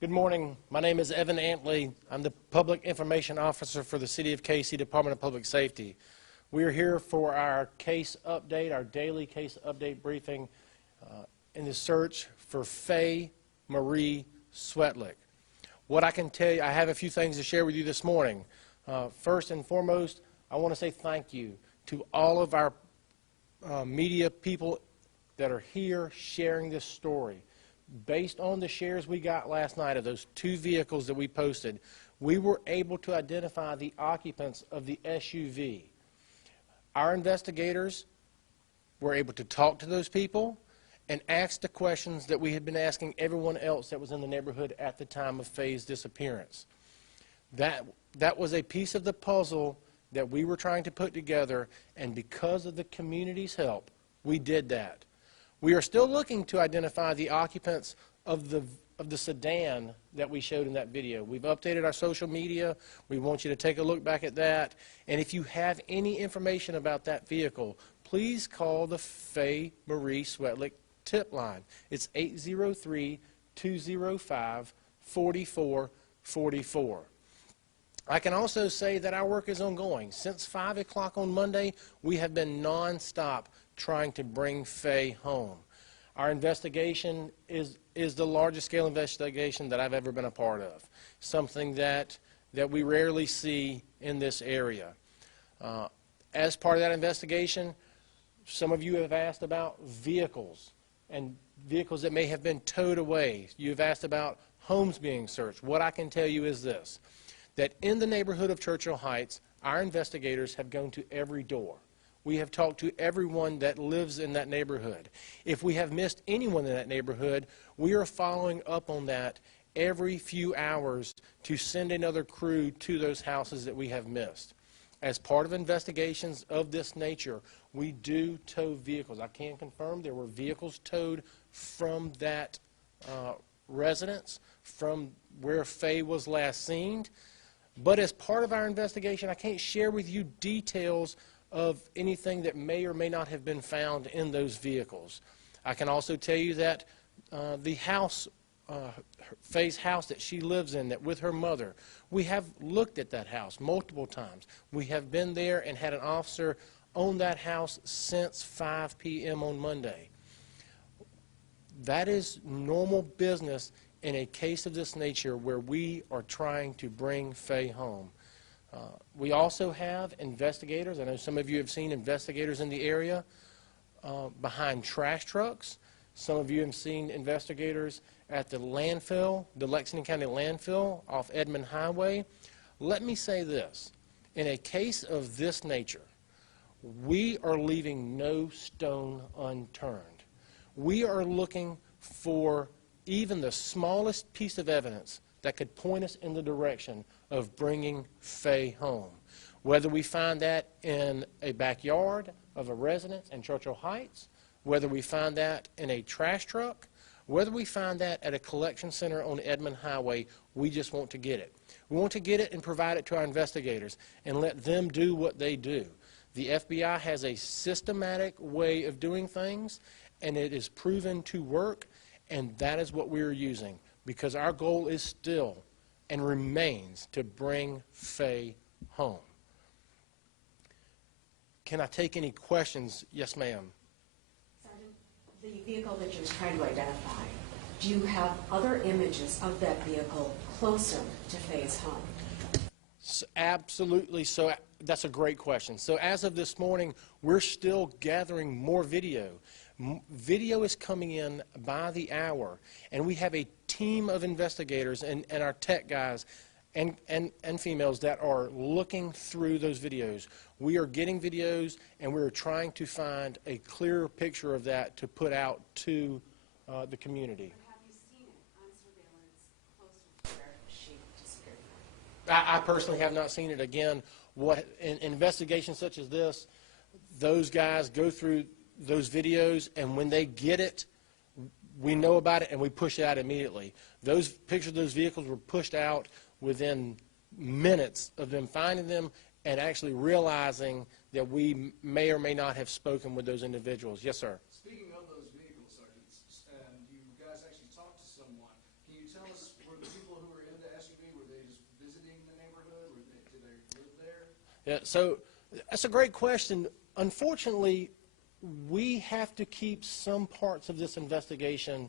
Good morning. My name is Evan Antley. I'm the Public Information Officer for the City of Casey Department of Public Safety. We are here for our case update, our daily case update briefing in the search for Faye Marie Swetlik. What I can tell you, I have a few things to share with you this morning. First and foremost, I want to say thank you to all of our media people that are here sharing this story. Based on the shares we got last night of those two vehicles that we posted, we were able to identify the occupants of the SUV. Our investigators were able to talk to those people and ask the questions that we had been asking everyone else that was in the neighborhood at the time of Faye's disappearance. That was a piece of the puzzle that we were trying to put together, and because of the community's help, we did that. We are still looking to identify the occupants of the sedan that we showed in that video. We've updated our social media. We want you to take a look back at that. And if you have any information about that vehicle, please call the Faye Marie Swetlik tip line. It's 803-205-4444. I can also say that our work is ongoing. Since 5 o'clock on Monday, we have been nonstop trying to bring Faye home. Our investigation is the largest scale investigation that I've ever been a part of, something that we rarely see in this area. As part of that investigation, some of you have asked about vehicles and vehicles that may have been towed away. You've asked about homes being searched. What I can tell you is this, that in the neighborhood of Churchill Heights, our investigators have gone to every door. We have talked to everyone that lives in that neighborhood. If we have missed anyone in that neighborhood, we are following up on that every few hours to send another crew to those houses that we have missed. As part of investigations of this nature, we do tow vehicles. I can confirm there were vehicles towed from that residence, from where Faye was last seen. But as part of our investigation, I can't share with you details of anything that may or may not have been found in those vehicles. I can also tell you that the house, Faye's house that she lives in, that with her mother, we have looked at that house multiple times. We have been there and had an officer on that house since 5 p.m. on Monday. That is normal business in a case of this nature where we are trying to bring Faye home. We also have investigators. I know some of you have seen investigators in the area behind trash trucks. Some of you have seen investigators at the landfill, the Lexington County landfill off Edmond Highway. Let me say this. In a case of this nature, we are leaving no stone unturned. We are looking for even the smallest piece of evidence that could point us in the direction of bringing Faye home. Whether we find that in a backyard of a residence in Churchill Heights, whether we find that in a trash truck, whether we find that at a collection center on Edmond Highway, we just want to get it. We want to get it and provide it to our investigators and let them do what they do. The FBI has a systematic way of doing things, and it is proven to work, and that is what we are using, because our goal is still and remains to bring Faye home. Can I take any questions? Yes, ma'am. Sergeant, the vehicle that you're trying to identify, do you have other images of that vehicle closer to Faye's home? So, absolutely. So that's a great question. So as of this morning, we're still gathering more video. Video is coming in by the hour, and we have a team of investigators and our tech guys and females that are looking through those videos. We are getting videos, and we're trying to find a clearer picture of that to put out to the community. But have you seen it on surveillance closer to where she disappeared? I personally have not seen it. Again, in investigations such as this, those guys go through those videos, and when they get it, we know about it and we push it out immediately. Those pictures of those vehicles were pushed out within minutes of them finding them and actually realizing that we may or may not have spoken with those individuals. Yes, sir. Speaking of those vehicles, Sergeant, and you guys actually talked to someone, can you tell us, were the Yeah, so that's a great question. Unfortunately, we have to keep some parts of this investigation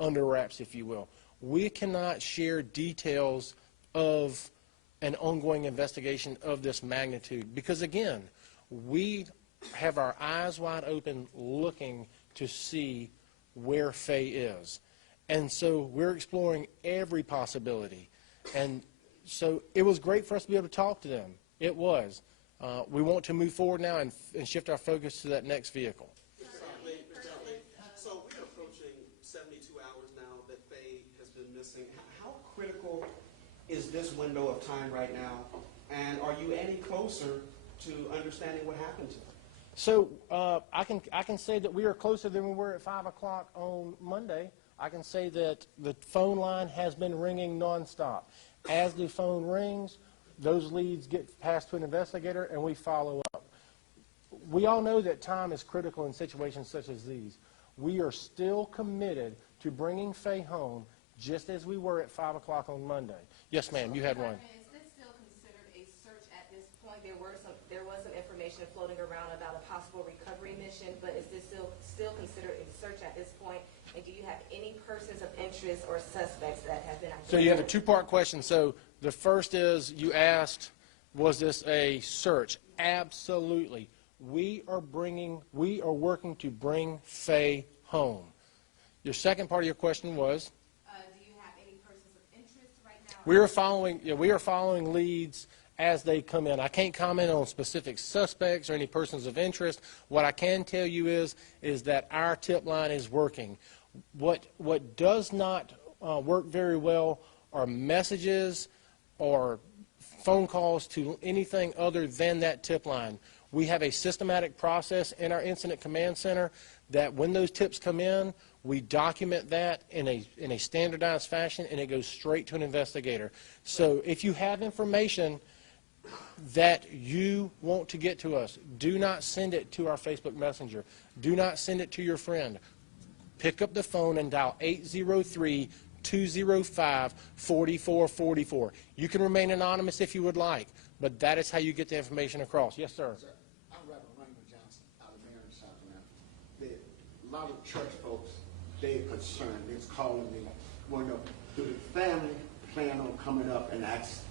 under wraps, if you will. We cannot share details of an ongoing investigation of this magnitude because, again, we have our eyes wide open looking to see where Faye is. And so we're exploring every possibility. And so it was great for us to be able to talk to them. It was. We want to move forward now and shift our focus to that next vehicle. So we're approaching 72 hours now that Faye has been missing. How critical is this window of time right now? And are you any closer to understanding what happened to her? So I can say that we are closer than we were at 5 o'clock on Monday. I can say that the phone line has been ringing nonstop. As the phone rings, those leads get passed to an investigator, and we follow up. We all know that time is critical in situations such as these. We are still committed to bringing Faye home just as we were at 5 o'clock on Monday. Yes, ma'am, you had one. Is this still considered a search at this point? There was some information floating around about a possible recovery mission, but is this still considered a search at this point? And do you have any persons of interest or suspects that have been identified? So you have a two-part question. So the first is you asked, was this a search? Absolutely. We are working to bring Faye home. Your second part of your question was? Do you have any persons of interest right now? We are following leads as they come in. I can't comment on specific suspects or any persons of interest. What I can tell you is that our tip line is working. What does not work very well are messages or phone calls to anything other than that tip line. We have a systematic process in our incident command center that when those tips come in, we document that in a standardized fashion, and it goes straight to an investigator. So if you have information that you want to get to us, do not send it to our Facebook Messenger. Do not send it to your friend. Pick up the phone and dial 803-205-4444. You can remain anonymous if you would like, but that is how you get the information across. Yes, sir. Sir, I'm Reverend Raymond Johnson out of Marion, South Carolina. A lot of church folks, they're concerned. They're calling me, well, no, do the family plan on coming up and ask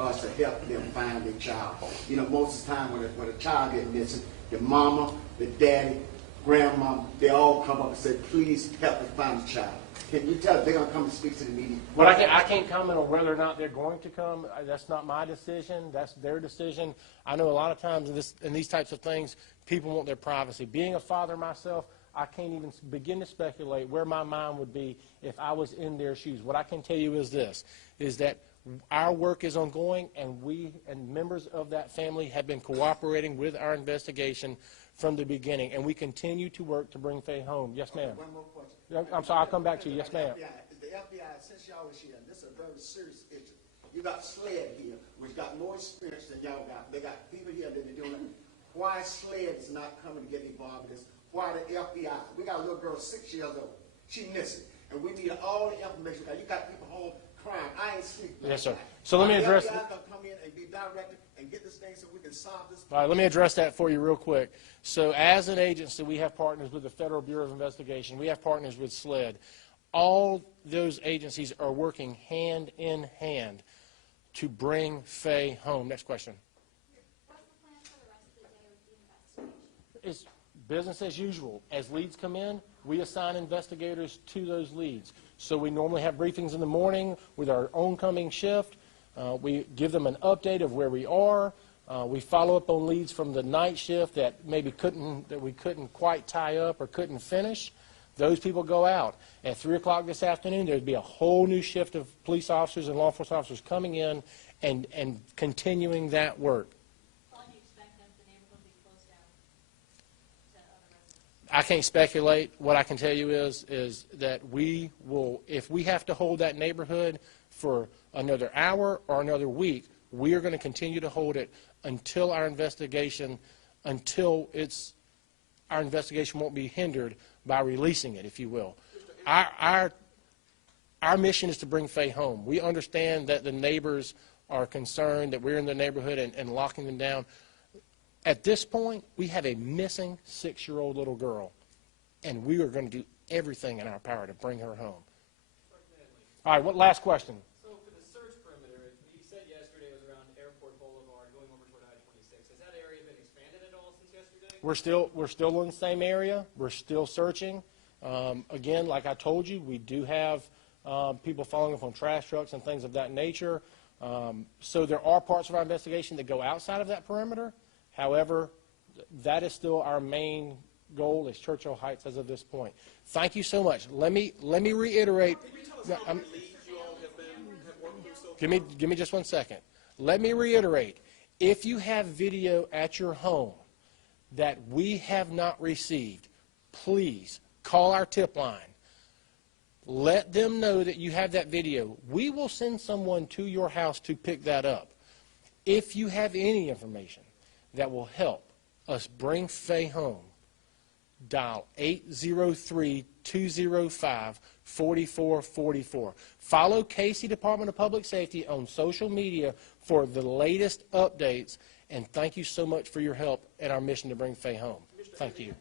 us to help them find their child? You know, most of the time when a child gets missing, the mama, the daddy, grandma, they all come up and say, please help us find the child. Can you tell they're going to come and speak to the media? Well, I can't comment on whether or not they're going to come. That's not my decision. That's their decision. I know a lot of times in these types of things, people want their privacy. Being a father myself, I can't even begin to speculate where my mind would be if I was in their shoes. What I can tell you is this, is that our work is ongoing, and we and members of that family have been cooperating with our investigation from the beginning, and we continue to work to bring Faye home. Yes, ma'am. One more question. I'm sorry, I'll come back to you. Yes, ma'am. The FBI, since y'all was here, and this is a very serious issue. You got SLED here, which got more experience than y'all got. They got people here that are doing it. Why SLED is not coming to get involved in this? Why the FBI? We got a little girl 6 years old. She missing. And we need all the information. You got people home crying. I ain't sleeping. Yes, sir. So let me address. The FBI can come in and be directed and get this thing so we can solve this. All right, let me address that for you real quick. So as an agency, we have partners with the Federal Bureau of Investigation. We have partners with SLED. All those agencies are working hand in hand to bring Faye home. Next question. What's the plan for the rest of the day with the investigation? It's business as usual. As leads come in, we assign investigators to those leads. So we normally have briefings in the morning with our oncoming shift. We give them an update of where we are. We follow up on leads from the night shift that we couldn't quite tie up or couldn't finish. Those people go out. At 3 o'clock this afternoon, there'd be a whole new shift of police officers and law enforcement officers coming in and continuing that work. How long do you expect that the neighborhood will be closed down to other residents? I can't speculate. What I can tell you is that we will, if we have to hold that neighborhood for another hour or another week, we are going to continue to hold it until our investigation won't be hindered by releasing it, if you will. Our mission is to bring Faye home. We understand that the neighbors are concerned that we're in the neighborhood and locking them down. At this point, we have a missing 6-year-old little girl, and we are going to do everything in our power to bring her home. All right, what last question? So for the search perimeter, you said yesterday it was around Airport Boulevard going over toward I-26. Has that area been expanded at all since yesterday? We're still in the same area. We're still searching. Again, like I told you, we do have people following up on trash trucks and things of that nature. So there are parts of our investigation that go outside of that perimeter. However, that is still our main goal is Churchill Heights as of this point. Thank you so much. Let me reiterate. Give me just 1 second. Let me reiterate. If you have video at your home that we have not received, please call our tip line. Let them know that you have that video. We will send someone to your house to pick that up. If you have any information that will help us bring Faye home, dial 803-205-4444. Follow Casey Department of Public Safety on social media for the latest updates, and thank you so much for your help in our mission to bring Faye home. Thank you.